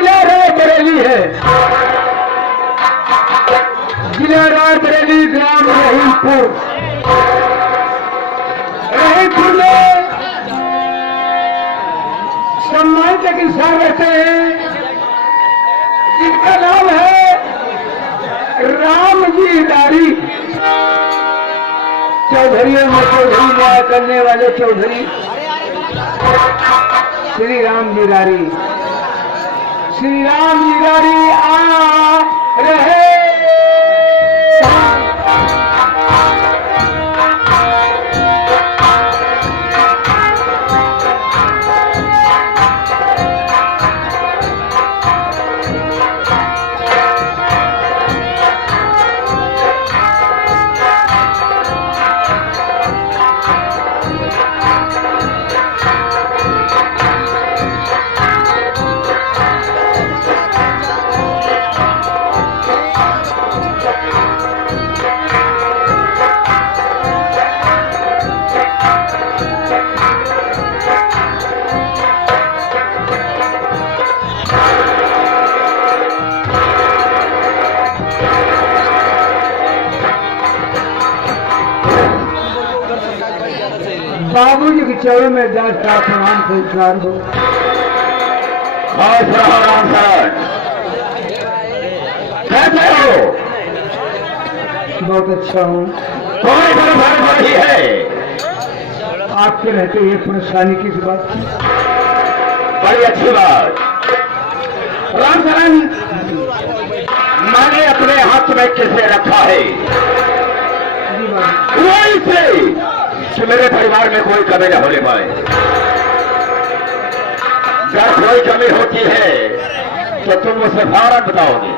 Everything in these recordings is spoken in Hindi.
जिला रायबरेली है। जिला रायबरेली, ग्राम रहीमपुर। रहीमपुर में सम्मानित एक इंसान रहते हैं जिनका नाम है राम जी दारी। चौधरी में चौधरी न्याय करने वाले चौधरी श्री राम निरारी। श्री राम निरारी आ रहे। बाबूजी के चरण में जाट का प्रणाम संस्कार हो। राम शरण, कैसे हो? बहुत अच्छा हूँ। कौन परेशानी हो रही है? आपके रहते ये परेशानी किस बात की? बड़ी अच्छी बात। राम शरण, मैंने अपने हाथ में किसे रखा है कोई से कि मेरे परिवार में कोई कमी न होने पाए। अगर कोई कमी होती है तो तुम मुझसे फौरन बताओगे।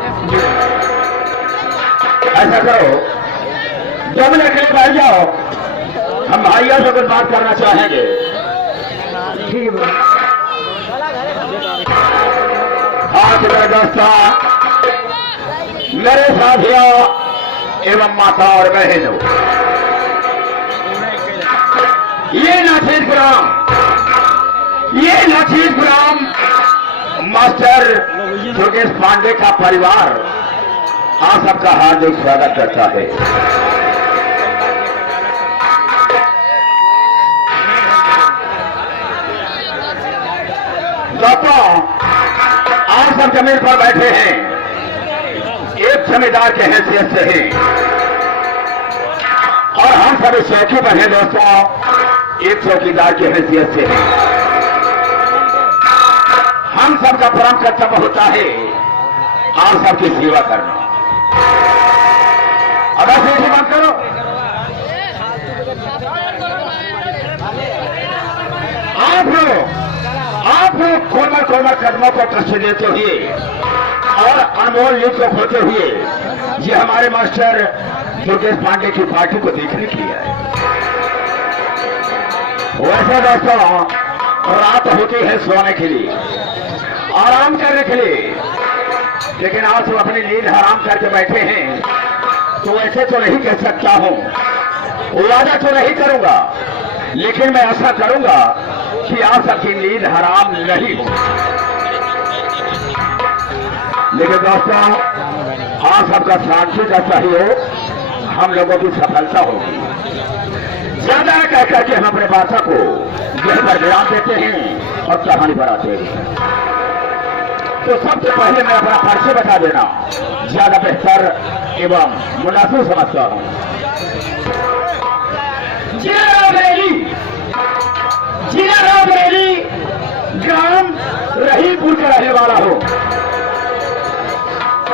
ऐसा करो, 2 मिनट के लिए बैठ जाओ, हम भाइयों से कुछ बात करना चाहेंगे। ठीक है। आज मेरे दोस्तों, मेरे साथियों एवं माता और बहनों, ये नाचीज ग्राम मास्टर योगेश पांडे का परिवार आप सबका हार्दिक स्वागत करता है। दोस्तों, आप सब जमीन पर बैठे हैं, एक जमींदार के हैसियत से हैं और हम सभी चौकी पर हैं दोस्तों, एक चौकीदार की हैसियत से है। हम सबका परम कर्तव्य होता है आप सबकी सेवा करना। अब ऐसे बात करो। आप लोग कोमल कदमों को कष्ट देते हुए और अनमोल लीड को खोते हुए ये हमारे मास्टर योगेश पांडे की पार्टी को देखने के लिए आए। वैसे दोस्तों, रात होती है सोने के लिए, आराम करने के लिए, लेकिन आज वो अपनी नींद हराम करके बैठे हैं तो ऐसे तो नहीं कह सकता हूं, वादा तो नहीं करूंगा, लेकिन मैं ऐसा करूंगा कि आप सबकी नींद हराम नहीं हो। लेकिन दोस्तों, आप सबका शांति का सहयोग हम लोगों की सफलता होगी। ज्यादा कह करके हम अपने भाषा को यह पर विराम देते हैं और कहानी बनाते हैं। तो सबसे पहले मैं अपना परिचय बता देना ज्यादा बेहतर एवं मुनासिब समझता हूं। जिला रायबरेली, ग्राम रहीमपुर का रहने वाला हो।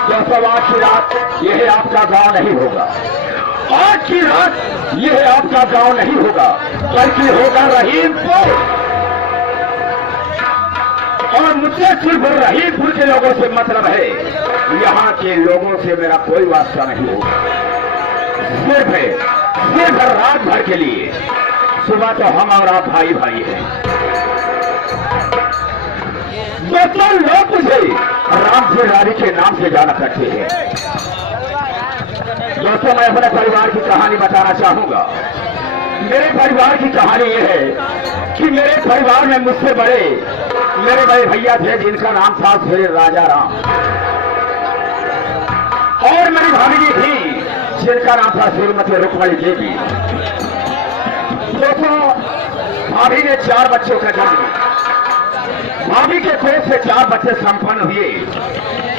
दोस्तों, आज की रात यह आपका गांव नहीं होगा, आज की रात यह आपका गांव नहीं होगा, बल्कि होगा रहीमपुर। और मुझसे सिर्फ रहीमपुर के लोगों से मतलब है, यहाँ के लोगों से मेरा कोई वास्ता नहीं होगा। सिर्फ रात भर के लिए। सुबह तो हम और आप भाई भाई हैं। दोस्तों, लोग मुझे राम जी रानी के नाम से जाना करते हैं। दोस्तों, मैं अपने परिवार की कहानी बताना चाहूंगा। मेरे परिवार की कहानी यह है कि मेरे परिवार में मुझसे बड़े मेरे बड़े भैया थे जिनका नाम था श्री राजा राम, और मेरी भाभी जी थी जिनका नाम था श्रीमती रुक्मणी देवी। दोस्तों, भाभी ने 4 बच्चों का जन्म दिया। भाभी के पेट से 4 बच्चे संपन्न हुए,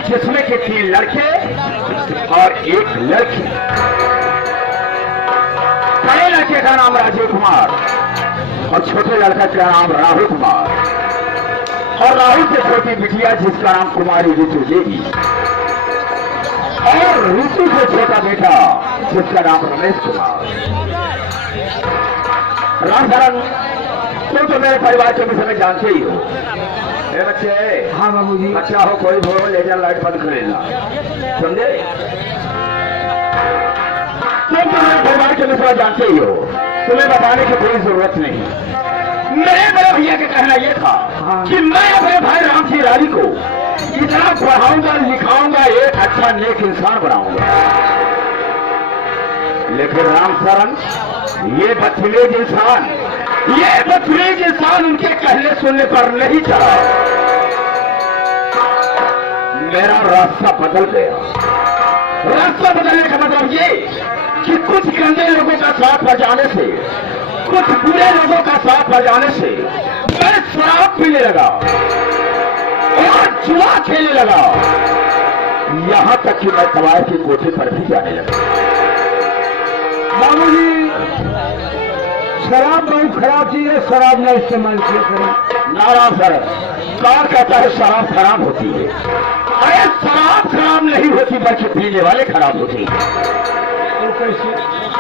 जिसमें कि 3 लड़के और 1 लड़की। बड़े लड़के का नाम राजीव कुमार और छोटे लड़का का नाम राहुल कुमार, और राहुल से छोटी बिटिया जिसका नाम कुमारी ऋतु देवी, और ऋतु से छोटा बेटा जिसका नाम रमेश कुमार। रामचरण, तुम तो मेरे परिवार के विषय में जानते ही हो। ए बच्चे, हाँ बाबूजी। अच्छा हो कोई हो, लेजर लाइट बंद कर लेना, समझे? तुम तो मेरे परिवार के विषय में जानते ही हो, तुम्हें बताने की कोई जरूरत नहीं। मेरे भैया का कहना यह था कि मैं अपने भाई राम सिंह राजी को इतना पढ़ाऊंगा लिखाऊंगा, एक अच्छा नेक इंसान बनाऊंगा। लेकिन रामचरण, ये बदतमीज इंसान उनके कहने सुनने पर नहीं चला। मेरा रास्ता बदल गया। रास्ता बदलने का मतलब ये कि कुछ गंदे लोगों का साथ बजाने से, कुछ बुरे लोगों का साथ बजाने से मैं शराब पीने लगा और जुआ खेलने लगा, यहां तक कि मैं तवार की कोठी पर भी जाने लगा। बाबूजी, शराब बहुत खराब चीज है, शराब न इस्तेमाल किया करें। नाराज सर, कौन कहता है शराब खराब होती है? अरे शराब खराब नहीं होती, बल्कि पीने वाले खराब होते हैं। वो कैसे?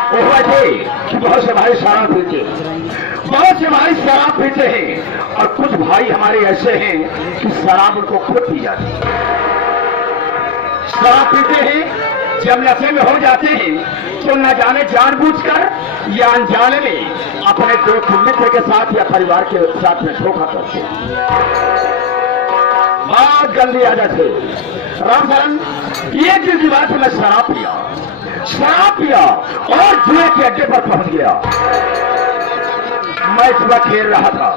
वो वैसे कि बहुत से भाई शराब पीते हैं, बहुत से भाई शराब पीते हैं, और कुछ भाई हमारे ऐसे हैं कि शराब उनको खुद पी जाती है। शराब पीते हैं, जब नशे में हो जाते हैं तो न जाने जानबूझकर या अनजाने में अपने दोस्त मित्र के साथ या परिवार के साथ में धोखा करते हैं। बहुत गंदी आदत है। रामचरण, ये दिन की बात है, मैं शराब पिया और जुए के अड्डे पर पहुंच गया। मैं जुआ खेल रहा था,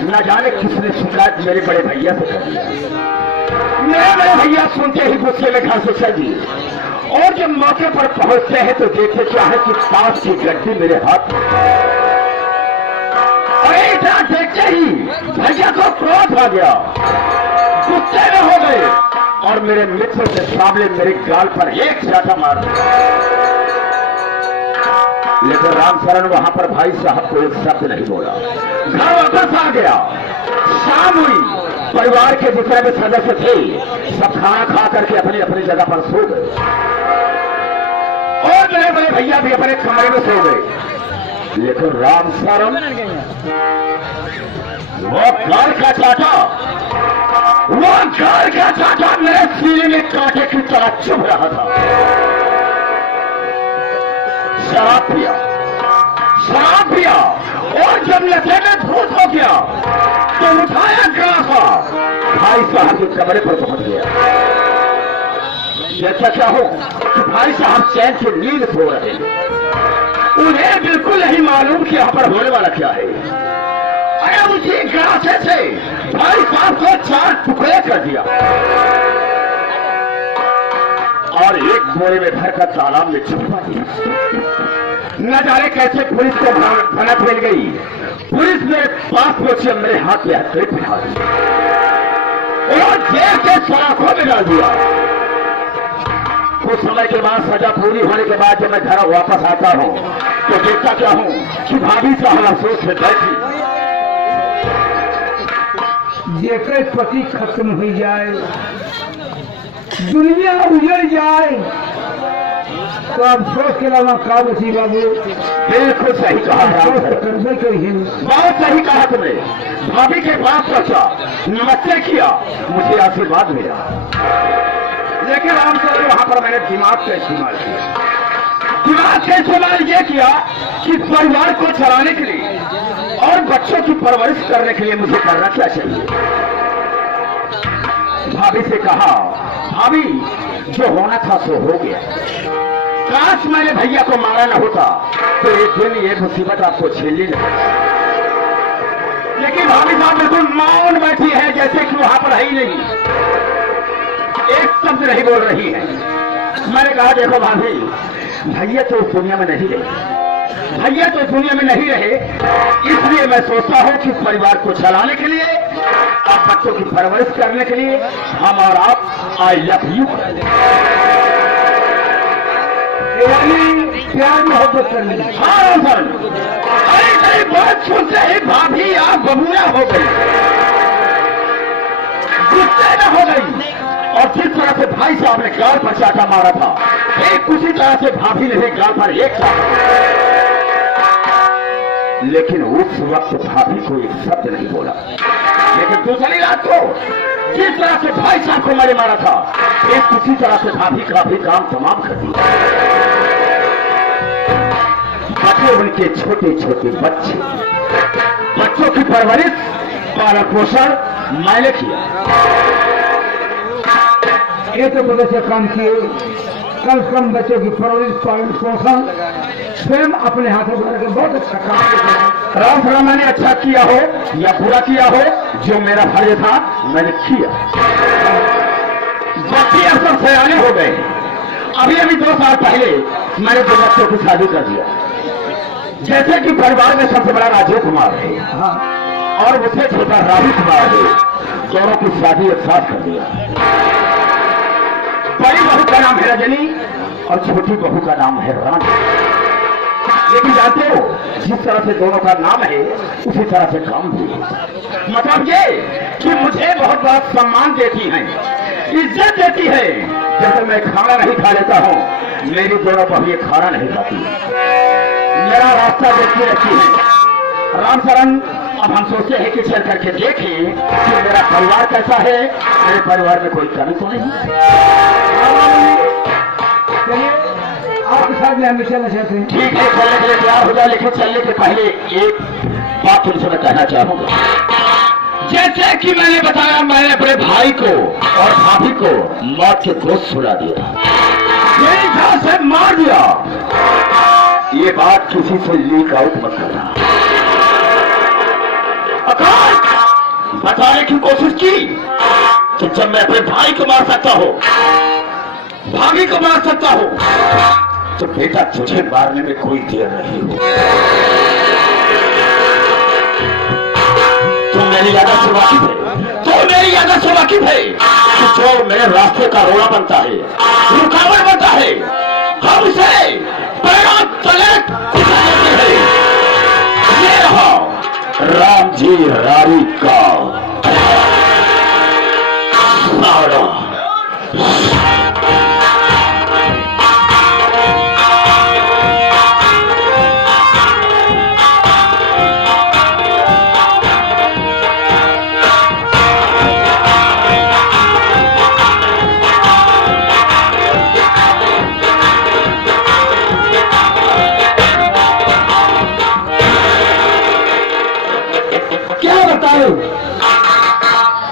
न जाने किसने शिकायत मेरे बड़े भैया से कर दिया। मेरे बड़े भैया सुनते ही गुस्से में घर से चल दिए, और जब मौके पर पहुंचते हैं तो देखे क्या है कि पास की गड्डी मेरे हाथ में। और इतना देखते ही भैया को क्रोध आ गया, गुस्से में हो गए और मेरे मित्र के सामने मेरे गाल पर एक चाटा मार दिया। लेकिन रामचरण वहां पर भाई साहब को एक शब्द नहीं बोला, घर वापस आ गया। शाम हुई, परिवार के जितने भी सदस्य थे सब खाना खा करके अपनी अपनी जगह पर सो गए, और मेरे बड़े भैया भी अपने कमरे में सो गए। लेकिन रामचरण, वो घर का चाटा मेरे सीने में कांटे की तरह चुभ रहा था। शराब पिया और जब नशे में धूत हो गया तो उठाया ग्रासा, भाई साहब के कमरे पर पहुंच गया। जैसा क्या हो कि भाई साहब चैन से नींद सो रहे हैं, उन्हें बिल्कुल नहीं मालूम कि यहां पर होने वाला क्या है। अरे उसी ग्रासे से भाई साहब को 4 टुकड़े कर दिया और एक बोरे में भरकर तालाब में छुपा दिया। न जाने कैसे पुलिस को भनक मिल गई। पुलिस मेरे पास पहुंची, मेरे हाथ में हथकड़ी पिला दी और जेल के सलाखों में डाल दिया। कुछ समय के बाद, सजा पूरी होने के बाद जब मैं घर वापस आता हूं तो देखता क्या हूं कि भाभी साहब अफसोस से बैठी। जेकर पति खत्म हो जाए, दुनिया उजड़ जाए, तो अफसोस के अलावा का बची बाबू? बिल्कुल सही कहा, करने के ही बहुत सही कहा तुमने। भाभी के पास पहुंचा, नमस्ते किया, मुझे आशीर्वाद मिला। लेकिन रामचंद्र, वहां पर मैंने दिमाग का इस्तेमाल किया। दिमाग का इस्तेमाल यह किया कि परिवार को चलाने के लिए और बच्चों की परवरिश करने के लिए मुझे करना क्या चाहिए। भाभी से कहा, भाभी जो होना था सो हो गया। काश मैंने भैया को मारा न होता तो एक दिन ये मुसीबत आपको झेलनी नहीं। लेकिन भाभी साहब बिल्कुल मौन बैठी है, जैसे कि वहां पर है ही नहीं, एक शब्द नहीं बोल रही है। मैंने कहा देखो भाभी, भैया तो इस दुनिया में नहीं रहे, भैया तो इस दुनिया में नहीं रहे, इसलिए मैं सोचता हूँ कि परिवार को चलाने के लिए और बच्चों की परवरिश करने के लिए हम और आप आई लव यू प्यार मोहब्बत करनी। हाँ सर, अरे बात सुनते ही भाभी आप बबूला हो गई, गुस्से में हो गई, और जिस तरह से भाई साहब ने गाल पर चाटा मारा था, एक उसी तरह से भाभी ने भी गाल पर एक चाटा, लेकिन उस वक्त भाभी को एक शब्द नहीं बोला। लेकिन दूसरी रात को जिस तरह से भाई साहब को मैंने मारा था, एक उसी तरह से भाभी का भी काम तमाम कर दिया। बच्चे उनके छोटे छोटे बच्चे, बच्चों की परवरिश पालन पोषण मैंने किया। ये तो बहुत अच्छे काम किए, कम से कम बच्चों की परवरिश पालन पोषण स्वयं अपने हाथों में करके बहुत अच्छा काम किया। राम थोड़ा मैंने अच्छा किया हो या बुरा किया हो, जो मेरा फर्ज था मैंने किया। बच्चे अब सब सयाने हो गए। अभी 2 साल पहले मैंने 2 बच्चों की शादी कर दिया। जैसे कि परिवार में सबसे बड़ा राजीव कुमार है, हाँ, और उससे छोटा राहुल कुमार है, दोनों की शादी एक साथ कर दिया। बड़ी बहू का नाम है रजनी और छोटी बहू का नाम है रानी। लेकिन जानते हो, जिस तरह से दोनों का नाम है उसी तरह से काम भी है। मतलब ये कि मुझे बहुत बड़ा सम्मान देती हैं, इज्जत देती है। जैसे मैं खाना नहीं खा लेता हूँ, मेरी दोनों बहू ये खाना नहीं खाती, मेरा रास्ता देखती रहती है। राम शरण, अब हम सोचते हैं कि चल करके देखें कि मेरा परिवार कैसा है, मेरे परिवार में कोई कमी तो नहीं। चलिए आपके साथ में हम चलना चाहते हैं। ठीक है, चलने के लिए तैयार हो जाए, लेकिन चलने के पहले एक बात तुमसे मैं कहना चाहूंगा। जैसे कि मैंने बताया, मैंने अपने भाई को और भाभी को मौत के घोष सुला दिया, मेरी जान से मार दिया। ये बात किसी से लीक आउट मत करना। आकाश बताने की कोशिश की कि जब मैं अपने भाई को मार सकता हूं, भाभी को मार सकता हूं, तो बेटा तुझे मारने में कोई देर नहीं हो। तुम मेरी यादों से वाकिफ है, तो मेरी यादों से वाकिफ है कि जो मेरे रास्ते का रोड़ा बनता है, रुकावट बनता है, हम उसे पैरों तले घुसा देते हैं। ये रहा राम जी रानी का सारा।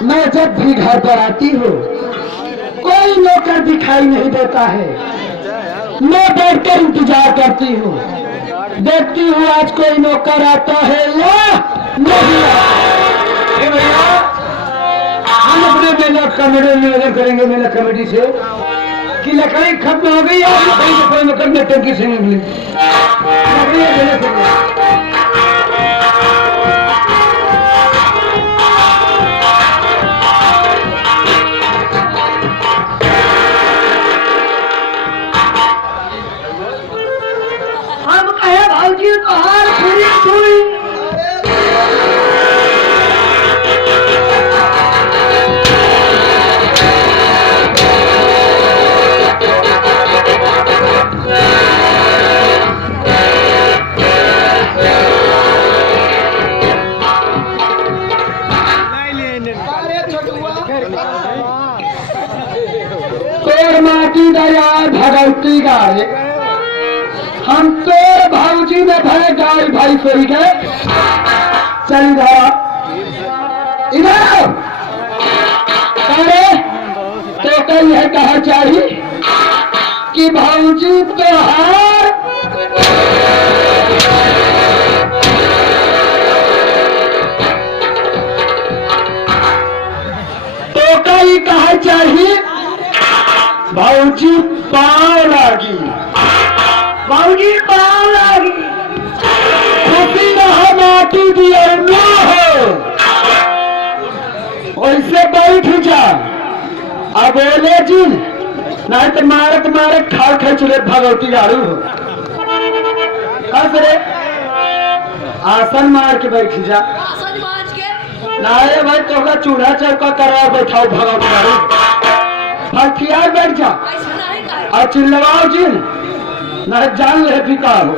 मैं जब भी घर पर आती हूँ कोई नौकर दिखाई नहीं देता है। मैं बैठकर इंतजार करती हूँ, देखती हूँ आज कोई नौकर आता है या नहीं। भैया, हम अपने मेला कमेटी में नजर करेंगे, मेला कमेटी से कि लकड़ी खत्म हो गई है, कहीं से कोई नौकर में टंकी से निकली हार पूरी पूरी। तोर माटी दयार भगवती गाय, हम तो भाऊजी में भय गाय भाई सोई गए। चल इधर अरे तो कही है कहा चाहिए कि भाऊजी त्योहार ओका ही कहा चाहिए भौजी पाँव लागी, भौजी पाँव लागी, खुशी न हो माटी दिया न हो, वैसे बैठ जा। अब बोले जी नहीं तो मारत मारत खाल खाई चले भगवती गाड़ू हो। रे आसन मार के बैठ जा, नहीं भाई तो चूल्हा चौका करवा बैठाओ भगवती गाड़ू, फटियार बैठ जा और चिल्लवाओ जी न जान ले पिता हो।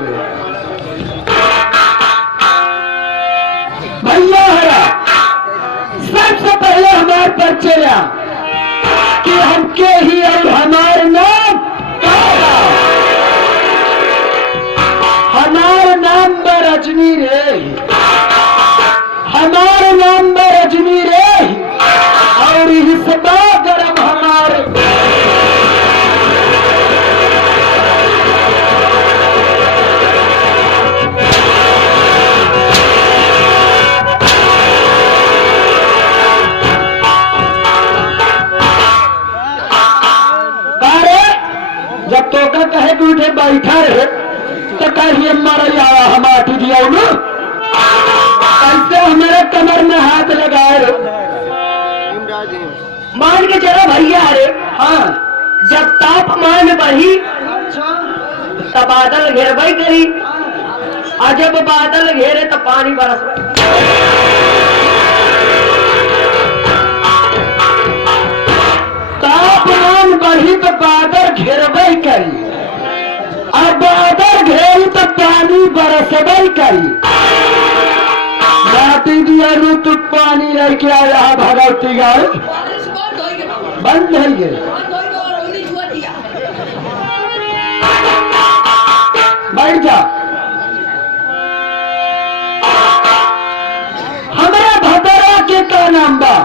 भैया हरा सबसे पहले हमारे परिचय लिया कि हमके ही और हमारे नाम हमारे नाम पर रजनी रे, हमारे नाम पर रजनी रे, और इस गरम हमारे जब तोका कहे कि उठे बैठा रहे तो कहिए मर आवा हम आठी दिया कैसे हमारे कमर में हाथ लगाए रे मान के चलो भैया रे। हाँ जब तापमान बढ़ी तब बादल घेरबई करी, और जब बादल घेरे तो पानी बरस। तापमान बढ़ी तो बादल घेरबई करी, और बादल घेरी तो पानी बरसबई करी। माटी दिया ऋतु पानी लेके आया भगवती गाय बंद है ये बैठ जा। हमारे भतरवा के का नाम बा,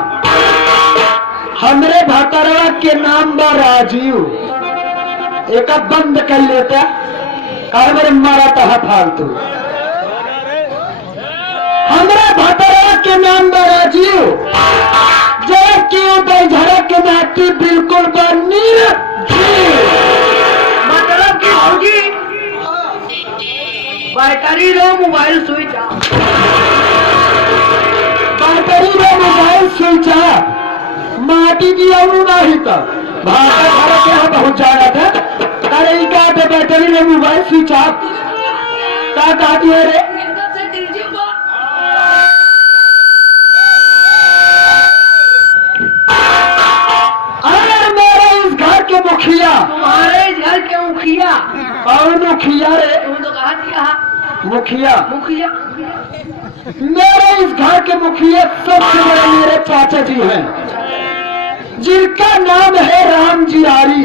हमरे भतरवा के नाम बा राजीव। एक बंद कर लेता कहे मेरे मारा था फालतू। हमरे भतरवा के नाम बा राजीव, जब क्यों बेझड़ा के नाती बिल्कुल बनी मतलब की होगी बैटरी रो मोबाइल स्विच ऑफ, बैटरी रो मोबाइल स्विच ऑफ। माटी दिया नहीं तो भाषा घर के यहाँ बहुत जाना था। अरे क्या बैटरी रो मोबाइल स्विच ऑफ क्या कहा दिया रे? मुखिया तुम्हारे घर के मुखिया कौन मुखिया रे? तो कहा दिया मुखिया, मुखिया मेरे इस घर के मुखिया सबसे बड़े मेरे चाचा जी हैं, जिनका नाम है राम जिरारी,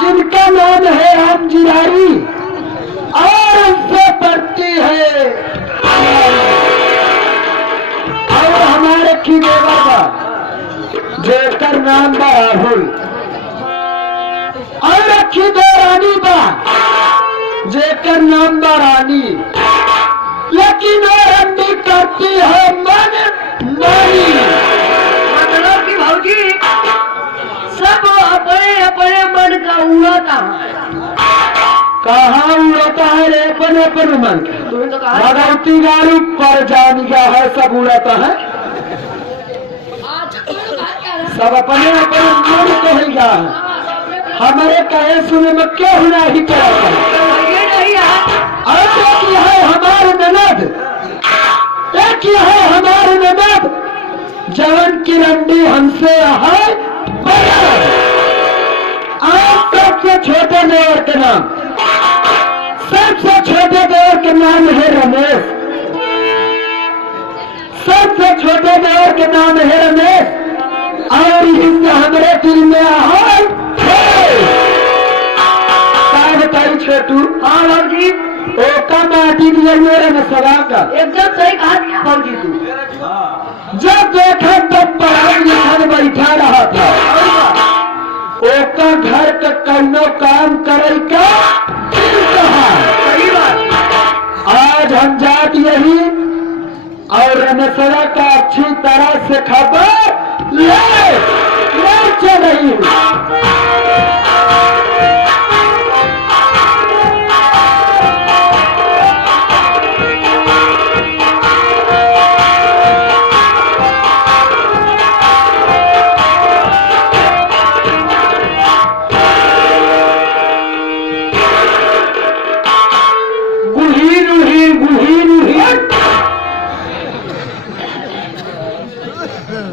जिनका नाम है राम जिरारी, और उनसे पड़ती है और हमारे खिदेवर का जेकर नाम बा राहुल, और रखी दो रानी बा जेकर नाम बा रानी। लेकिन रंडी करती है मन मानी, मतलब की भौजी सब अपने अपने मन का उड़ाता है। कहाँ उड़ाता है रे? अपने अपने मन का भगवती गारू पर जान गया है, सब उड़ाता है, सब अपने अपने मन कहेगा। हमारे कहे सुने में क्यों नहीं करता है हमारे ननद, एक है हमारे ननद जवन की रंडी हमसे है। आज सबसे छोटे देवर के नाम, सबसे छोटे देवर के नाम है रमेश, सबसे छोटे देवर के नाम है रमेश, और इससे हमारे दिल में हाल बताई छोटू। हाँ भाजी ओका माटी दिया मेरे में सवा का एकदम सही कहा दिया भाजी तू। जब देखा तब पढ़ाई लिखा बैठा रहा था, ओका घर का कन्नो काम करे का कहा। सही बात। आज हम जात यही और रमेशरा का अच्छी तरह से खबर ले चल रही हूँ।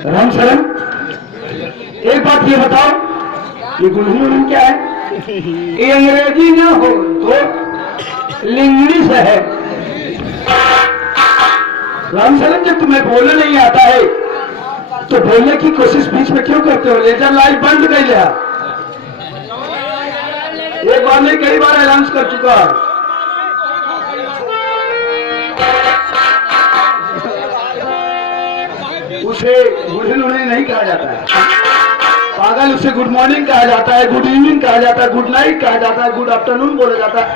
राम शरण, एक बात ये बताओ, ये गुलहून क्या है? ये अंग्रेजी ना हो तो इंग्लिश है। राम शरण, जब तुम्हें बोलने नहीं आता है तो बोलने की कोशिश बीच में क्यों करते हो? लेजर लाइट बंद कर लिया। एक बार नहीं कई बार अनाउंस कर चुका। उसे गुड इवनिंग नहीं कहा जाता है पागल, उसे गुड मॉर्निंग कहा जाता है, गुड इवनिंग कहा जाता है, गुड नाइट कहा जाता है, गुड आफ्टरनून बोला जाता है।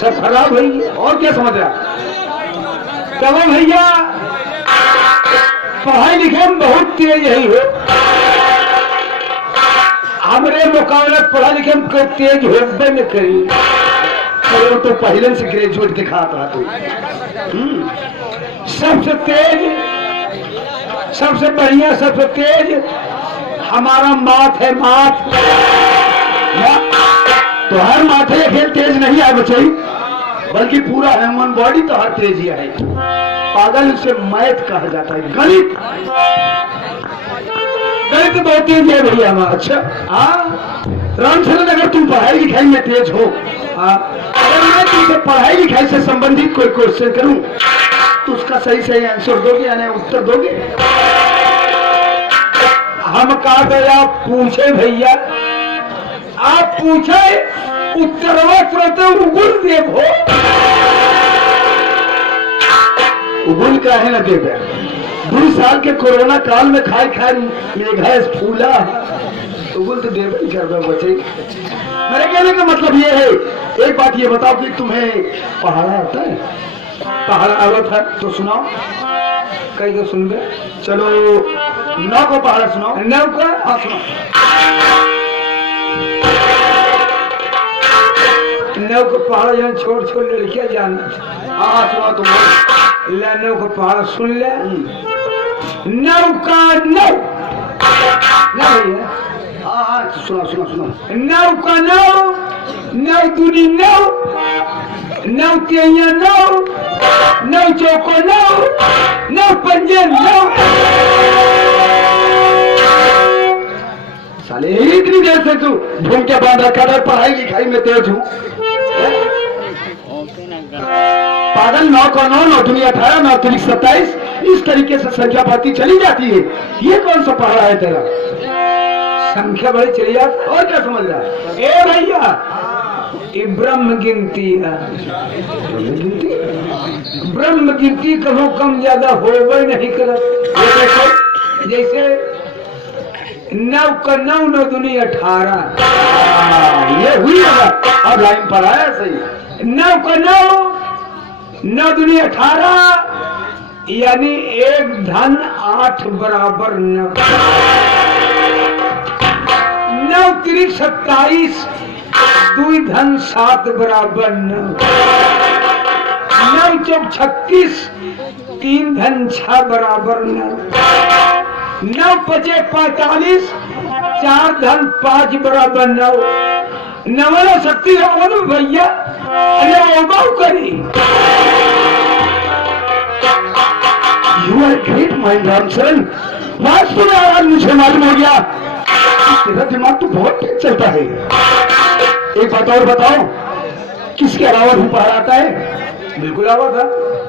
सब खराब है। और क्या समझ रहा? कहो भैया, पढ़ाई लिखे में बहुत तेज यही हो, हमारे मुकाबले पढ़ा लिखे में तेज होबे न करी। तो पहले से ग्रेजुएट दिखाता तू। सबसे तेज, सबसे बढ़िया, सबसे तेज हमारा माथ है। माथ तो हर माथे खेल तेज नहीं है बच्चे, बल्कि पूरा ह्यूमन बॉडी तो हर तेज ही है। पागल, उसे मैथ कहा जाता है। गणित, गणित बहुत तेज है भैया हमारा। अच्छा हाँ रामचंद्र, अगर तुम पढ़ाई लिखाई में तेज हो, अगर मैं तुमसे पढ़ाई लिखाई से संबंधित कोई क्वेश्चन करूं तो उसका सही सही आंसर दोगे यानी उत्तर दोगे? हम कहा गया आप पूछे भैया, आप पूछे उत्तर तुरंत उगुल देव हो। उगुल का है ना देव? 2 साल के कोरोना काल में खाए खाए मेघा फूला, उगुल तो देव ही कर दो बच्चे। मेरे कहने का मतलब ये है, एक बात ये बताओ कि तुम्हें पहाड़ा आता है? पहाड़ा आवत है तो सुनाओ, कहीं तो सुन गए। चलो 9 को पहाड़ा सुनाओ। 9 का? हाँ सुनाओ। 9 को पहाड़ा जहाँ छोड़ छोड़ लड़कियां जाना। हाँ सुनाओ तुम। 9 को पहाड़ा सुन ले। 9 का 9 भैया। हाँ हाँ सुना सुना सुना। 9 का 9, 9 दूनी 9, 9 तिया 9, 9 चौको 9, 9 पंजे 9। साले इतनी देर से तू घूम के बांध रखा था, पढ़ाई लिखाई में तेज हूँ। पागल, 9 का 9, 9 दूनी 18, 9 तिरिक 27, इस तरीके से संख्या बढ़ती चली जाती है। ये कौन सा पहाड़ा है तेरा? संख्या बड़ी चली जाती। और क्या समझ रहा है? ए भैया, ये ब्रह्म गिनती है। ब्रह्म गिनती कहो कम ज्यादा हो नहीं करत। जैसे 9 का 9, 9 दूनी 18, ये हुई अब लाइन पर आया सही। 9 का 9, 9 दूनी 18, यानी 1 धन 8 बराबर 9। 9 तिरिक 27, 2 धन 7 बराबर 9। 9 चौक 36, 3 धन 6 बराबर 9। 9 पचे 45, 4 धन 5 बराबर 9। 9 शक्ति हो भैया, अरे बाऊ करी। You are great mind Ramcharan. वास्तव में आज मुझे मालूम हो गया तेरा दिमाग तो बहुत तेज चलता है। एक बात और बताओ, किसके अलावा भी पहाड़ आता है? बिल्कुल आवा था।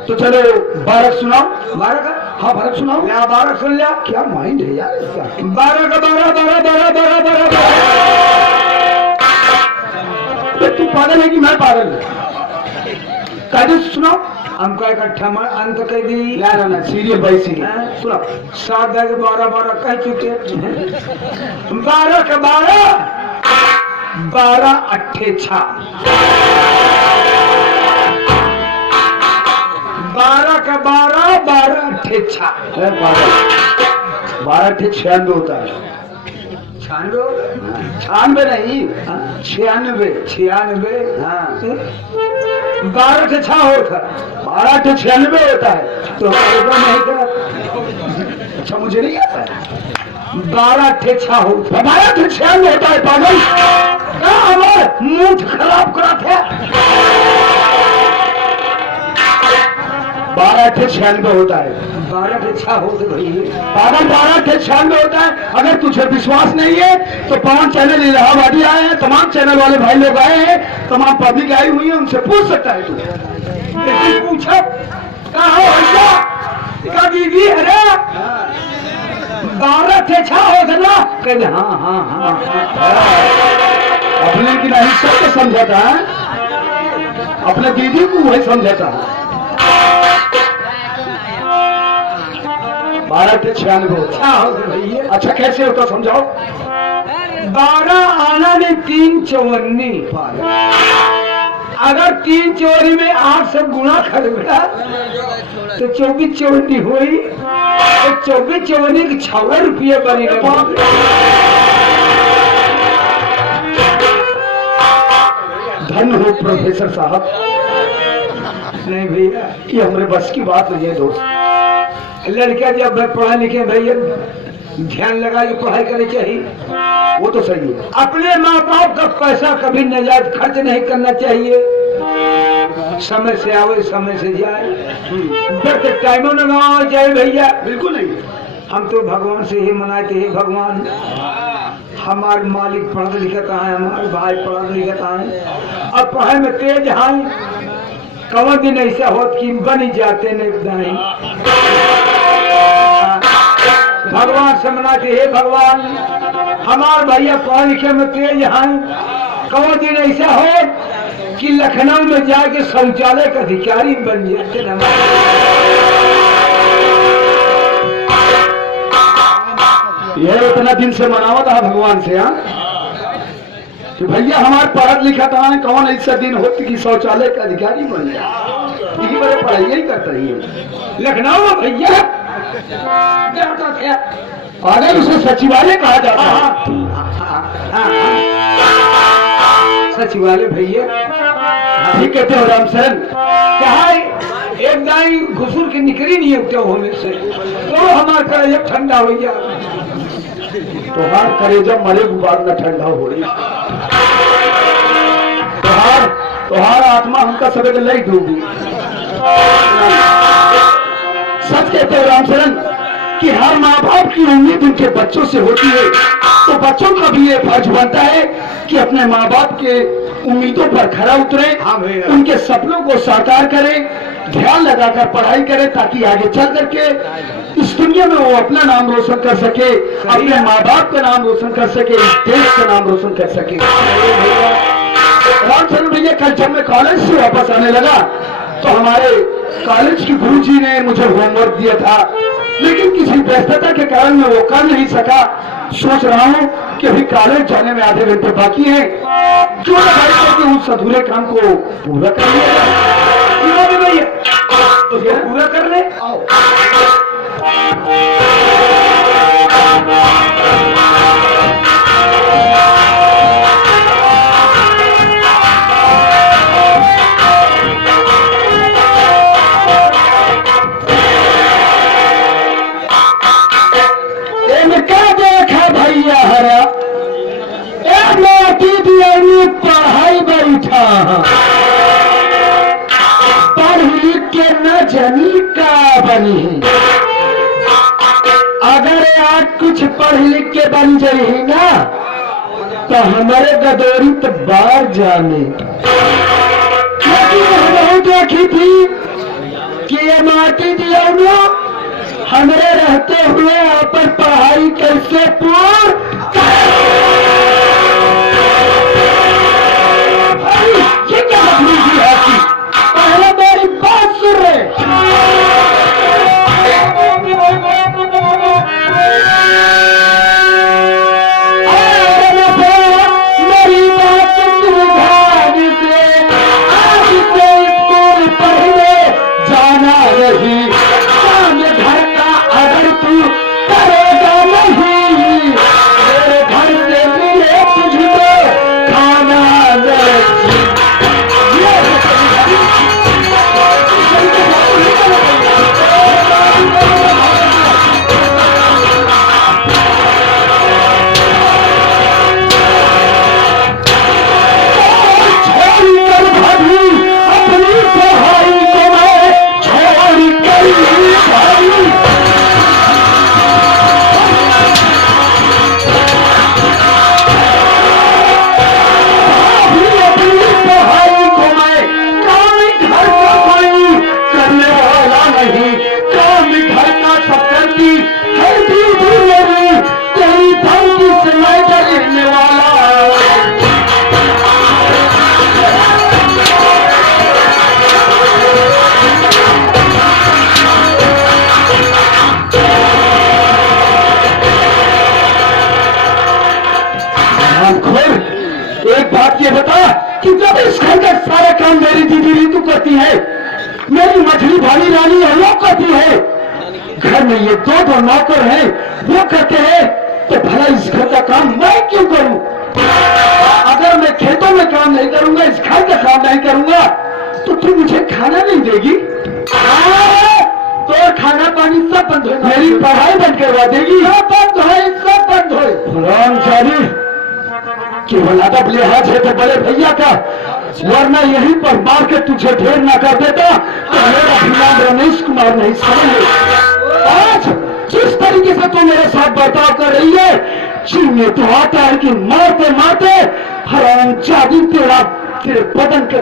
तो चलो 12 सुनाओ। 12 का? हाँ 12 सुनाओ। क्या 12 सुन लिया? क्या माइंड है यार इसका। 12 का 12 12 12 12 12। तू पागल है कि मैं पागल? कायदे सुनाओ। हमको इकट्ठा अंत कह दी यार ना, सीरियल बाई सीरियल सुनो। 7 के 12 12 कह चुके। 12 के 12 12 अट्ठे 6, 12 का 12 12 ठेछा 12 ठे 96 होता है। 96 नहीं 96 96 हाँ 12 ठेछा होता 12 ठे 96 होता है। तो नहीं करा। अच्छा मुझे नहीं आता है। 12 ठेछा होता 12 ठे 96 होता है पागल। क्या हमारे मुंह खराब करा था। 12 ठे 96 होता है। 12 ठेछा होते भैया पागल 12 ठे 96 होता है। अगर तुझे विश्वास नहीं है तो पवन चैनल इलाहाबादी आए हैं, तमाम चैनल वाले भाई लोग आए हैं, तमाम पब्लिक आई हुई है, उनसे पूछ सकता है तू। लेकिन पूछा कहा भैया का दीदी अरे 12 ठेछा होता ना कहते हाँ हाँ हाँ अपने की नहीं सबको समझाता है, अपने दीदी को वही समझाता है। 12 ठे 96 अच्छा होता भैया। अच्छा कैसे होता समझाओ। 12 आना ने 3 चौवन्नी अगर 3 चौवन्नी में 8 से गुणा कर बेटा तो 24 चौवन्नी हुई तो 24 चौवन्नी के 6 रुपये बने। धन हो प्रोफेसर साहब। नहीं भैया ये हमारे बस की बात नहीं है दोस्त। लड़का जब पढ़ा लिखे भैया ध्यान लगा के पढ़ाई करनी चाहिए। वो तो सही है। अपने माँ बाप का पैसा कभी नजायज खर्च नहीं करना चाहिए। समय से आवे समय से जाए टाइम न गवाना चाहिए भैया। बिल्कुल नहीं। हम तो भगवान से ही मनाते हैं भगवान हमारे मालिक पढ़ लिखता है, हमारे भाई पढ़ लिखता है और पढ़ाई में तेज है। कौन दिन ऐसा होत कि बन जाते नहीं दाई। भगवान से मनाते हे भगवान हमारे भैया पढ़ लिखे में तेज हैं। कौन दिन ऐसा हो कि लखनऊ में जाके शौचालय का अधिकारी बन जाते। ये इतना दिन से मनावा था भगवान से हाँ कि भैया हमारे पढ़ा लिखा था कौन ऐसा दिन होती कि शौचालय का अधिकारी बन जाए। यही बड़े पढ़ाई ही करता ही है लखनऊ में भैया अगर उसे सचिवालय कहा जाता है। सचिवालय भैया ठीक कहते हो राम शरण। क्या एक दाई घुसुर के निकली नहीं है होने से तो हमारा कलेजा ठंडा हो गया। तोहार करेजा मरे बाद में ठंडा हो रही। तोहार आत्मा हमका सबे ले डूबी। सच कहते हो राम शरण कि हर माँ बाप की उम्मीद उनके बच्चों से होती है, तो बच्चों का भी ये फर्ज बनता है कि अपने माँ बाप के उम्मीदों पर खरा उतरे, उनके सपनों को साकार करें, ध्यान लगाकर पढ़ाई करें ताकि आगे चल करके इस दुनिया में वो अपना नाम रोशन कर सके, अपने माँ बाप का नाम रोशन कर सके, इस देश का नाम रोशन कर सके। रामचंद्र भैया कल जब मैं कॉलेज से वापस आने लगा तो हमारे कॉलेज के गुरुजी ने मुझे होमवर्क दिया था, लेकिन किसी व्यस्तता के कारण मैं वो कर नहीं सका। सोच रहा हूँ कि अभी कॉलेज जाने में आधे घंटे बाकी है, क्यों ना भाई करके उस अधूरे काम को पूरा कर लिया जाए। भैया तो पूरा कर ले। आओ पढ़ाई बैठा पढ़ लिख के न जनी का बनी। अगर आज कुछ पढ़ लिख के बन जाही ना तो हमारे गदोरी तो बाहर जाने। बहुत देखी थी कि ये माटी दिया हमारे रहते हुए यहाँ पर पढ़ाई कैसे पूर्ण पहले मेरी बात सुन रहे। मेरी बात ध्यान से आज से स्कूल पढ़ने जाना है। ये बता कि जब इस घर का सारा काम मेरी दीदी रीतू करती है, मेरी मछली भाली रानी है वो करती है, घर में ये दो नौकर हैं वो करते हैं, तो भला इस घर का काम मैं क्यों करूं? अगर मैं खेतों में काम नहीं करूंगा, इस घर का काम नहीं करूंगा, तो तू मुझे खाना नहीं देगी? तो खाना पानी सब बंद हो, मेरी पढ़ाई बंद करवा देगी? सब बंद हो, सब बंद हो। रामचारी केवल अदब लिहाज है तो बड़े भैया का, वरना यहीं पर मार के तुझे ढेर ना कर देता तो मेरा नाम रमेश कुमार नहीं समझे। आज जिस तरीके से तू मेरे साथ बर्ताव कर रही है, जी में तो आता है कि मारते मारते हरामजादी तेरे बदन के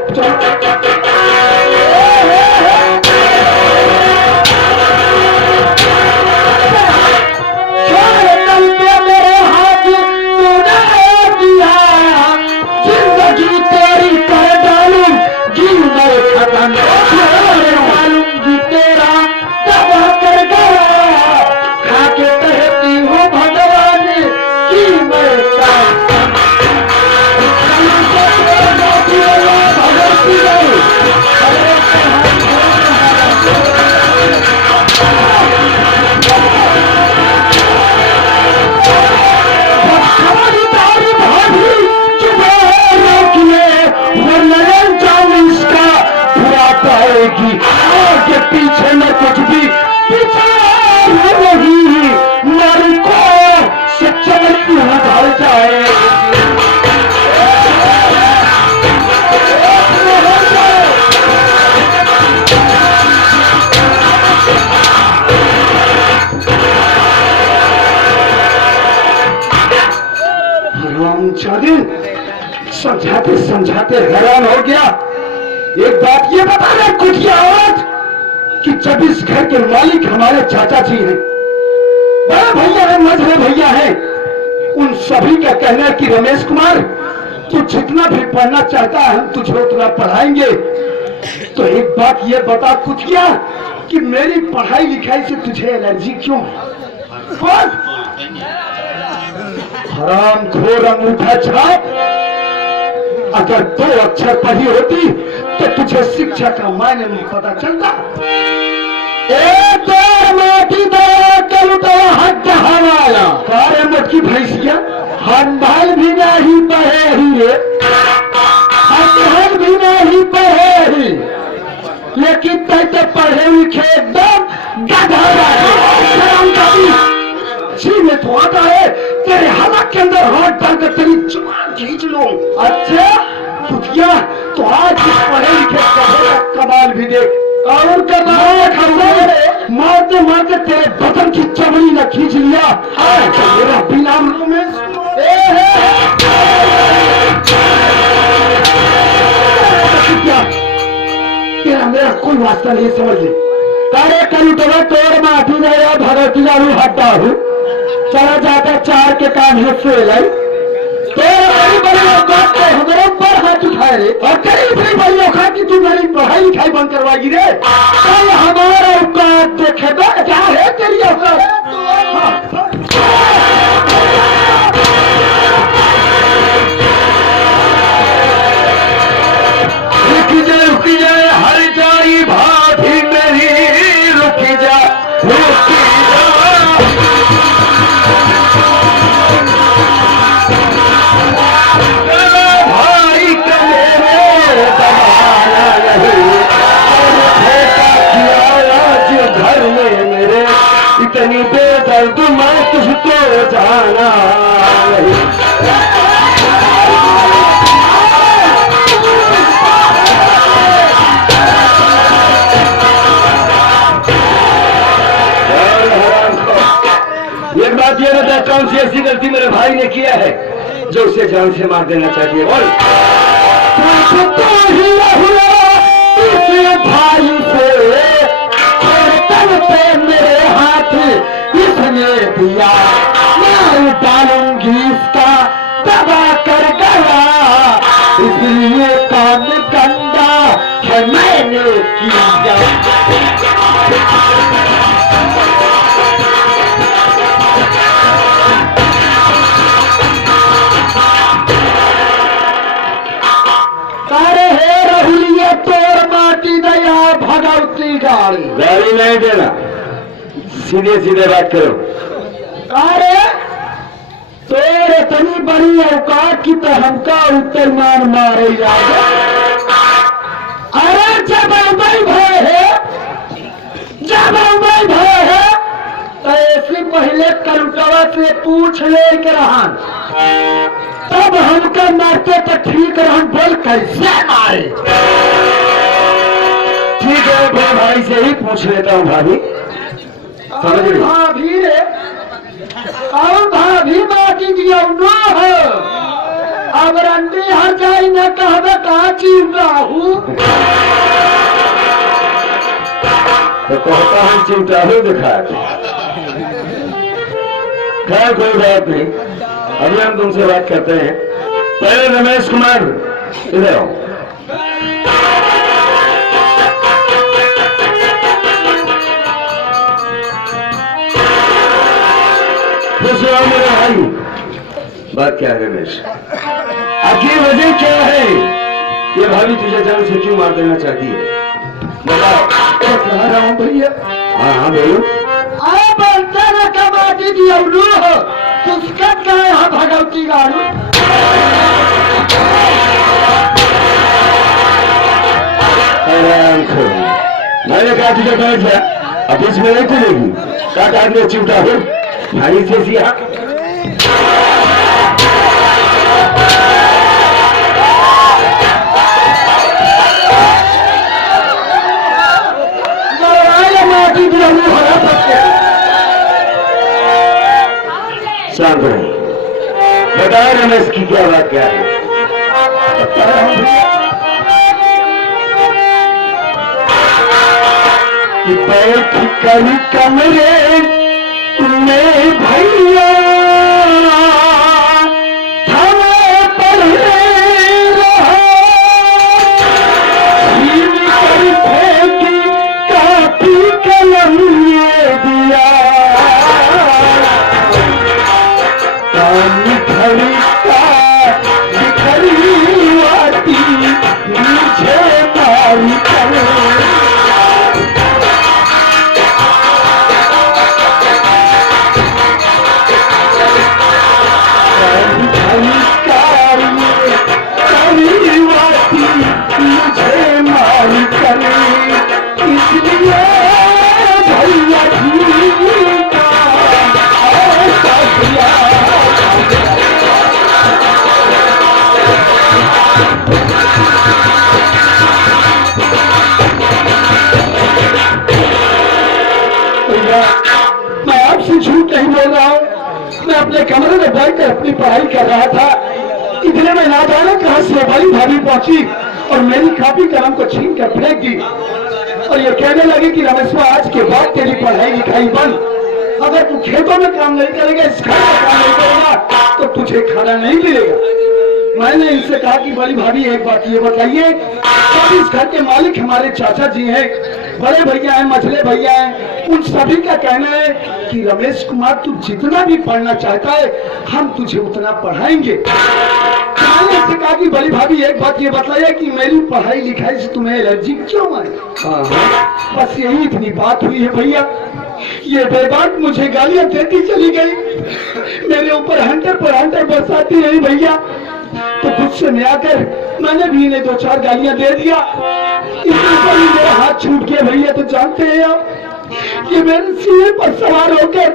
मेरे हाथ जिंदगी तेरी कर डालूंगी मैं खत्म, डालूंगी तेरा दबा कर गया, खा के कहती हूँ भगवान की मैं आगे पीछे में कुछ भी विचार नहीं, मर को से चमड़ी उधर जाए। समझाते समझाते हैरान हो गया। एक बात ये बता रहे कुटिया औरत कि जब इस घर के मालिक हमारे चाचा जी हैं, बड़ा भैया है, मझले भैया है, उन सभी का कहना है कि रमेश कुमार तू जितना भी पढ़ना चाहता है हम तुझे उतना पढ़ाएंगे। तो एक बात ये बता कुटिया कि मेरी पढ़ाई लिखाई से तुझे एलर्जी क्यों है? हराम घोर अंगूठा छाप, अगर 2 अक्षर पढ़ी होती तो तुझे शिक्षा का मायने में पता चलता। कार्य मत की भैंसिया हंडाल भी नहीं पढ़े ही, हंडाल भी नहीं पढ़े ही, लेकिन तय तो पढ़े लिखे एकदम गधा जी में तो आता है तेरे हलक के अंदर हाथ डालकर तेरी जुबान खींच लो। अच्छा कुतिया तो आज इस पढ़े लिखे कमाल भी देख, और कमाल मारते मारते तेरे बदन की चमड़ी न खींच लिया। मेरा बिना में तेरा मेरा कोई वास्ता नहीं, समझ ले। कार्य करी तो मैं तोड़ माफी नहीं भगवती लालू हटा हूँ, चला जाता 4 के काम हिस्से लाई तेरे बड़ी औकात को हमारे ऊपर हाथ उठाए रे, और तेरी इतनी बड़ी औकात की तू मेरी पढ़ाई लिखाई बंद करवाएगी रे। कल हमारा औकात देखे क्या है तेरी औकात? रुकी जाए हर जाई भाभी मेरी, रुकी जा रुकी जा। भाई का मेरे दबाना नहीं, किया घर में मेरे इतनी बेदर्द मैं तुझको जाना नहीं। एक बात ये बता, कौन सी ऐसी गलती मेरे भाई ने किया है जो उसे जान से मार देना चाहिए? बोल। इस भाई से तन पे मेरे हाथ इसने दिया, मैं डालूंगी इसका दबा कर गया, इसलिए काम गंदा है मैंने किया। गाड़ी। गाड़ी नहीं देना, सीधे सीधे बात करो। अरे तोर इतनी बड़ी औकात की तो हमका उत्तर मान मारे जाए। अरे जब अवैध भय है, जब अवैध भय है तो ऐसे पहले कलुटवा से पूछ ले के रहन, तब हमका मारते तो ठीक रहन। बोल कैसे मारे? ठीक है, मैं भाई से ही पूछ लेता हूँ। भाभी समझ रही? भाभी रे, और भाभी बाकी दिया न हो। अब रंडी हर जाई न कहबे कहा चिंता हूँ। तो कहता हूँ चिंता हो दिखा। खैर कोई बात नहीं, अभी हम तुमसे बात करते हैं। पहले रमेश कुमार इधर आओ। खुश रहो मेरे भाई। बात क्या है रमेश? आखिर वजह क्या है? ये भाभी तुझे जान से क्यों मार देना चाहती है? बताओ। कह रहा हूँ भैया। हाँ हाँ बोलो। अरे बनता न कमाती दिया हो, तुझका क्या यहाँ भगवती गाड़ू? मैंने कहा तुझे बैठ जा, अब इसमें नहीं चलेगी। क्या काटने चिमटा हो भाई से सिया। शांत रहे, बताओ रमेश की क्या बात क्या है? कि बैठ कर कमरे में भैया हमें पढ़े फेंकी काफी कलम ये दिया खड़ी का खड़ी आती मुझे मारी करे। मैं आपसे झूठ नहीं बोल रहा हूँ। मैं अपने कमरे में बैठकर अपनी पढ़ाई कर रहा था। इतने में ना जाना कहाँ से बड़ी भाभी पहुंची और मेरी कापी कलम को छीन कर फेंक दी और ये कहने लगी कि रमेशवा आज के बाद तेरी पढ़ाई लिखाई बंद। अगर तू खेतों में काम नहीं करेगा, इस घर में काम नहीं करेगा तो तुझे खाना नहीं मिलेगा। मैंने इनसे कहा कि बड़ी भाभी एक बात ये बताइए, अब इस घर के मालिक हमारे चाचा जी हैं, बड़े भैया हैं, मझले भैया हैं, उन सभी का कहना है कि रमेश कुमार तू जितना भी पढ़ना चाहता है हम तुझे उतना पढ़ाएंगे। मैंने इनसे कहा कि बड़ी भाभी एक बात ये बताइए कि मेरी पढ़ाई लिखाई से तुम्हें एलर्जी क्यों आई? बस यही इतनी बात हुई है भैया। ये बेबाक मुझे गालियां देती चली गई, मेरे ऊपर हंटर पर हंटर बरसाती रही भैया। तो गुस्से में आकर मैंने भी इन्हें 2-4 गालियां दे दिया। इसके ऊपर ही मेरा हाथ छूट गया भैया। तो जानते हैं आप, ये मेरे सीने पर सवार होकर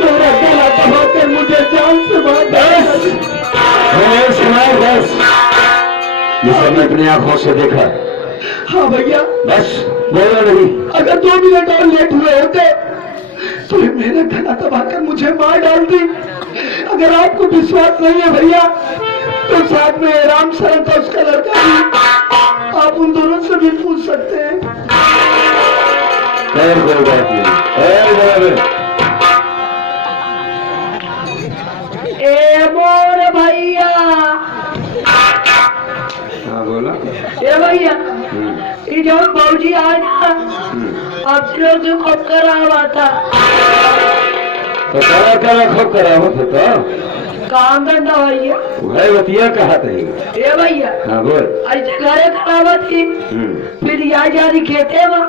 मेरा गला दबाकर मुझे जान से मार दिया। बस ये सब मैं अपनी आंखों से देखा। हाँ भैया, बस बोलो नहीं। अगर 2 मिनट और लेट हुए होते तो ये मेरे गला दबाकर मुझे मार डालती। अगर आपको विश्वास नहीं है भैया तो साथ में राम शरण था उसका लड़का भी, आप उन दोनों से भी पूछ सकते हैं। कोई बात नहीं। ए मोर भैया। हाँ बोला। ए भैया, ये जो बाबूजी आज अब जो खूब करा हुआ था तो करा खूब करा हो तो काम करना भैया भाई बतिया कहा था। ए भैया, हाँ बोल। ऐसे घरे करावा थी, फिर यहाँ जा रही खेते में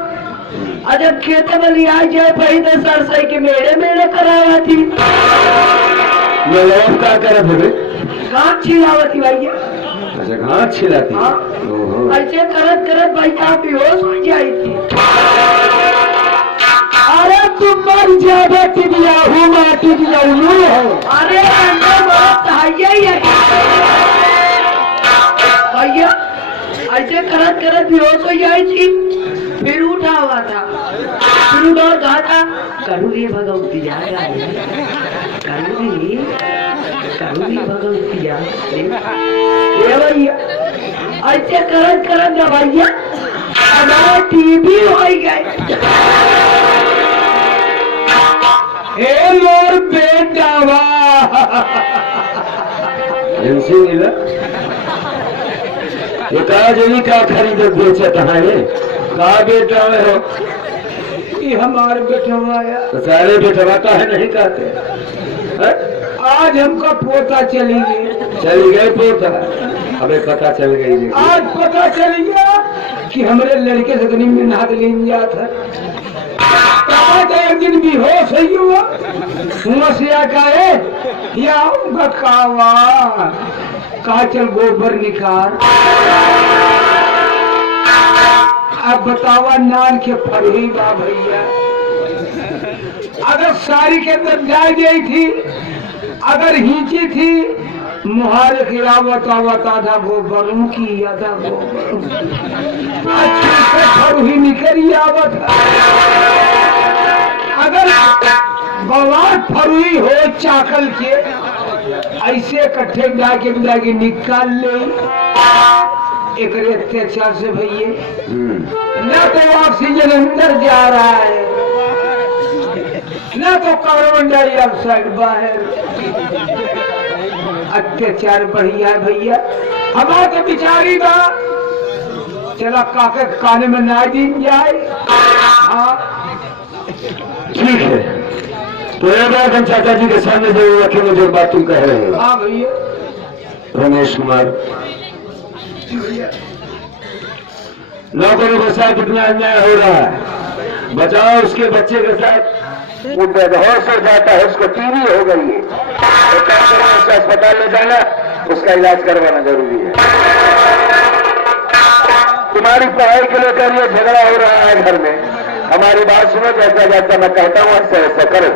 जब खेत में लिया जाए पही तो सरसई के मेड़े मेड़े करावा थी ये लोग क्या करे फिर घास छिलावती भैया। अच्छा घास छिलाती हाँ। ओहो। ऐसे करत करत भैया बेहोश हो जाई थी। अरे तुम मर जावे टिबिया हूँ मैं टिबिया उल्लू हो। अरे अंदर बहुत भैया ऐसे करत करत बेहोश हो जाई थी। फिर उठा हुआ था, फिर उठा और कहा था करूँगी भगवती जा रहा है, करूँगी भगवती जा ये भैया। ऐसे करत करत ना भैया हमारा टीवी हो गए। हे मोर बेटावा इनसे मिला ये कहा जमी का खरीद बेचे कहाँ है कहा बेटा में हो कि हमारे बेटवा आया तो सारे बेटवा का है नहीं कहते है? आज हमका पोता चली गई पोता हमें पता चल गई आज पता चल गया कि हमारे लड़के सगनी में नाक लीन जाता एक दिन भी हो सही हुआ से आए या कावा कहा चल गोबर निकाल। अब बतावा नान के फरही बा भैया अगर साड़ी के अंदर जा गई थी अगर हिंची थी मुहार खिलावत आधा गोबर की आधा गोबर अच्छी से फरही निकली आवत। अगर बवार फरुई हो चाकल के ऐसे कट्ठे जाके निकाल ले एक अत्याचार से भैया न तो ऑक्सीजन अंदर जा रहा है न तो कार्बन डाइऑक्साइड बाहर। अत्याचार बढ़िया भैया हमारे तो बिचारी बा चला काके काने में ना दिन जाए। हाँ ठीक है तो ये बात हम चाचा जी के सामने जरूर रखेंगे जो बात तुम कह रहे हो। हाँ भैया रमेश कुमार नौकरों के साथ इतना अन्याय हो रहा है बचाओ उसके बच्चे के साथ वो बेहोश हो जाता है उसको टीवी हो गई है तो क्या करें उसका अस्पताल ले जाना उसका इलाज करवाना जरूरी है। तुम्हारी पढ़ाई के लेकर ये झगड़ा हो रहा है घर में हमारी बात सुनो जैसा जैसा मैं कहता हूँ ऐसा ऐसा करो।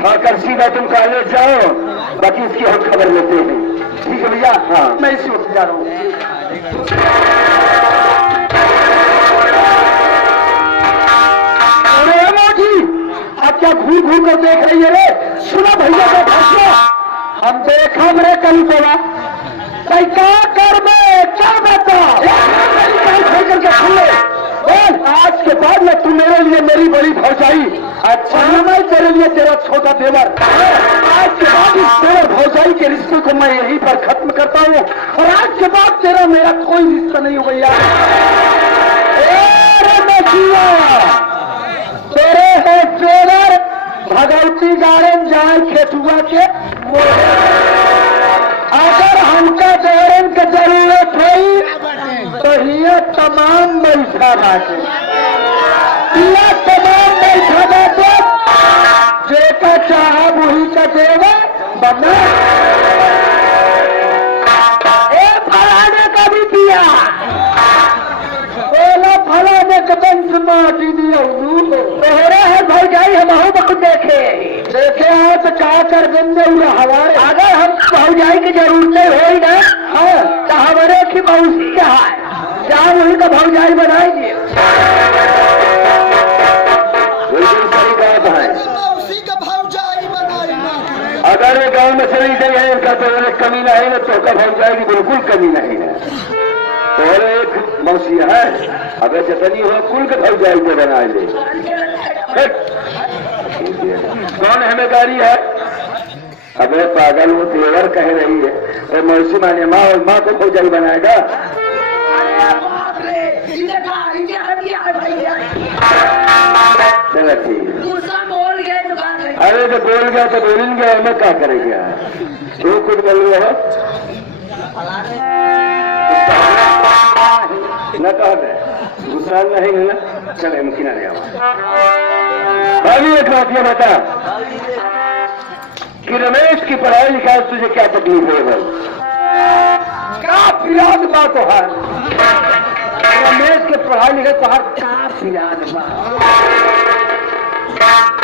खाकर सीधा तुम कॉलेज जाओ बाकी इसकी हम खबर लेते हैं। ठीक है भैया हाँ मैं इसी वक्त जा रहा हूँ। अरे मोटी आप क्या घूर घूर कर देख रही है रे सुना भैया का फैसला हम देखा मेरे कल बोला भाई क्या कर में क्या बता बोल। आज के बाद में तू मेरे लिए मेरी बड़ी भौजाई, अच्छा मैं तेरे लिए तेरा छोटा देवर। आज के बाद इस देवर भौजाई के रिश्ते को मैं यहीं पर खत्म करता हूँ और आज के बाद तेरा मेरा कोई रिश्ता नहीं हो गया। तेरे है देवर भगवती गार्डन जाए खेतुआ के अगर हमका देवरन के जरूरत हुई तो ये तमाम बैठा बाटे, ये तमाम बैठा बाटे जेका चाह वही का देवे बना। फलाने का भी दिया बोला, फलाने के बंश माटी दिया तोहरा है भौजाई हम बहुत देखे आए तो क्या कर देंगे हमारे। अगर हम भौजाई की जरूरत हो ना हाँ तो हमारे की मौसी क्या है जहाँ वही का भौजाई बनाएंगे। सही बात है। अगर ये गांव में चली गई है इनका तो कमी नहीं है तो का भौजाई की बिल्कुल कमी नहीं है। और एक मौसी है अगर चतनी हो कुल के भौजाई को बना ले। कौन हमेदारी है? अबे पागल वो देवर कह रही है तो मौसी माने माँ और माँ को भौजाई बनाएगा। चलो ठीक। अरे तो बोल गया तो बोलेंगे मैं क्या करेंगे जो कुछ बोल रहे हो न कह दे दूसरा नहीं है ना। चले मुखी ना अभी एक बात ये बता कि रमेश की पढ़ाई लिखाई तुझे क्या तकलीफ है भाई? क्या फिराद बात है रमेश के पढ़ाई लिखाई पहाड़ क्या फिराद बात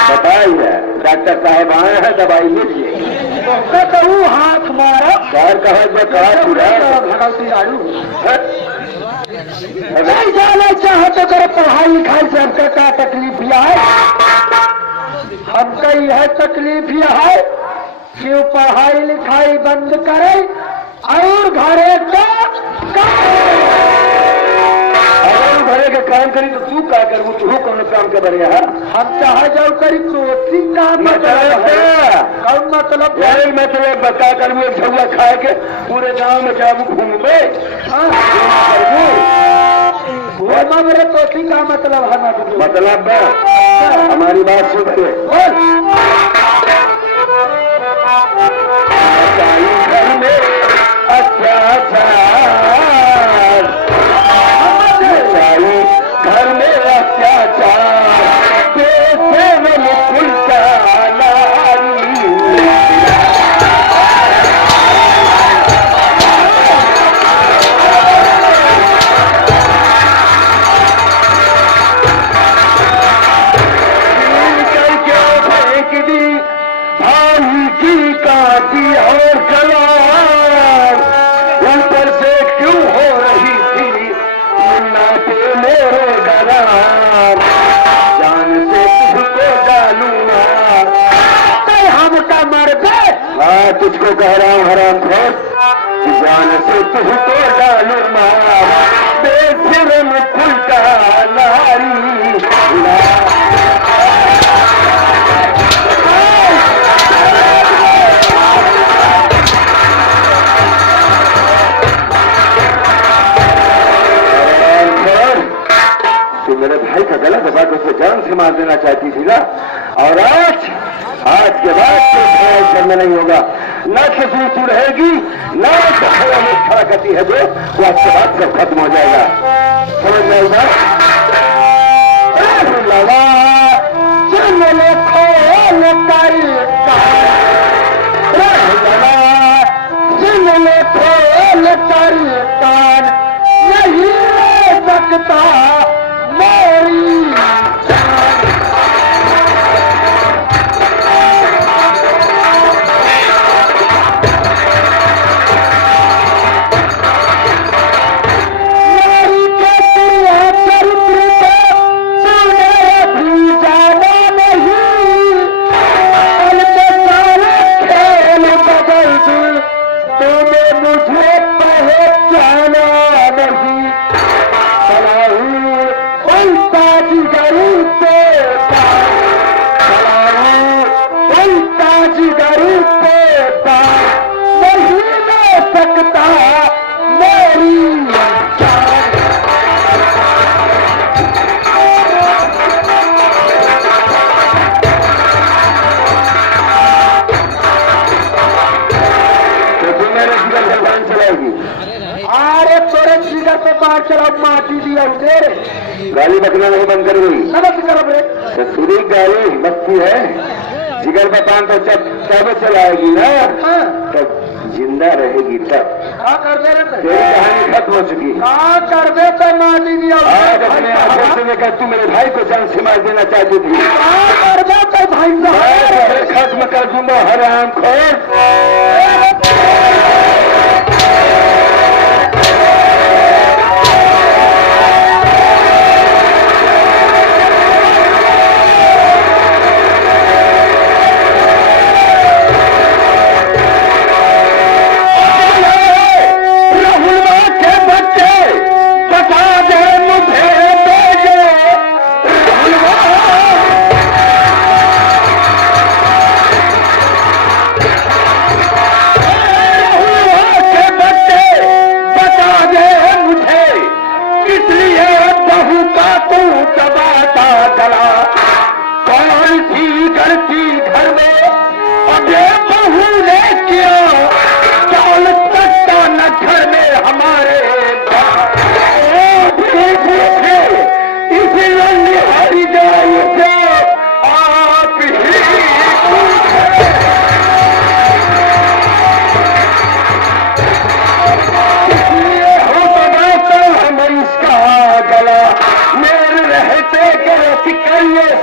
बताइए। डॉक्टर साहब आए हैं दवाई लीजिए तो हाथ मारा कार कहा भगवती लाडू नहीं जाना चाहते करे पढ़ाई लिखाई से हमका क्या तकलीफ यह है। हमका यह तकलीफ यह है कि वो पढ़ाई लिखाई बंद करे और घरे का अगर घरे के काम करी तो तू क्या करू? तू कौन काम के बने है? हम चाहे जाओ करी तो काम कौन मतलब यही मतलब बता करूँ एक झुआ खाए के पूरे गांव में जाबू घूमे वो मेरे तोसी का मतलब है मतलब हमारी बात सुनिए। घर में अत्याचार घर में अत्याचार उल्टा फेंक दी भाई की काटी और कलार ऊपर से क्यों हो रही थी मुन्ना के मेरे गरार जान से तुझको डालूंगा हमका मर गए। हाँ तुझको कह रहा हूँ हराम खोर जान से तुझको डालूंगा बेफिरम खुलता लारी मेरे भाई का गला दबा के उसे जान से मार देना चाहती थी ना। और आज के बाद शर्म नहीं होगा न खिसू तू रहेगी न तो हवा में खड़ा करती है जो वो आज के बाद सब खत्म हो जाएगा। समझ में आएगा? नहीं सकता मुझे करा माटी दिया उसे गाली बकना नहीं बंद कर गई समझ कर रे ससुरी गाली बकती है जिगर बतान तो तब चलाएगी ना हाँ तब जिंदा रहेगी तब क्या कर दे रहे तेरी कहानी खत्म हो चुकी है क्या कर दे तो माटी दिया आज अपने आंखों से देखा तू मेरे भाई को जान से मार देना चाहती थी क्या कर दे तो भाई मैं खत्म कर दूंगा हराम खोर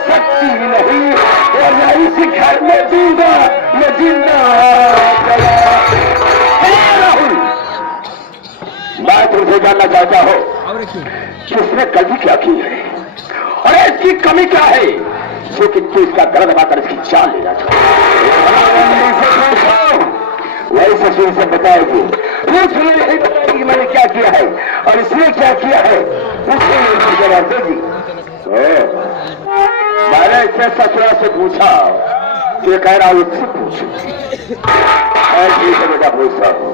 शक्ति नहीं और मैं इस घर में दूंगा मैं जिंदा राहुल मैं तुमसे जानना चाहता हूँ कि उसने गलती क्या की है और इसकी कमी क्या है जो कि तू इसका गला दबाकर इसकी जान लेना वही ससुर से बताएगी उसने नहीं बताएगी मैंने क्या किया है और इसने क्या किया है उसने जवाब देगी मैंने इससे ससुरा से पूछा ये कह रहा हूं इससे पूछू ठीक है बेटा पूछता हूँ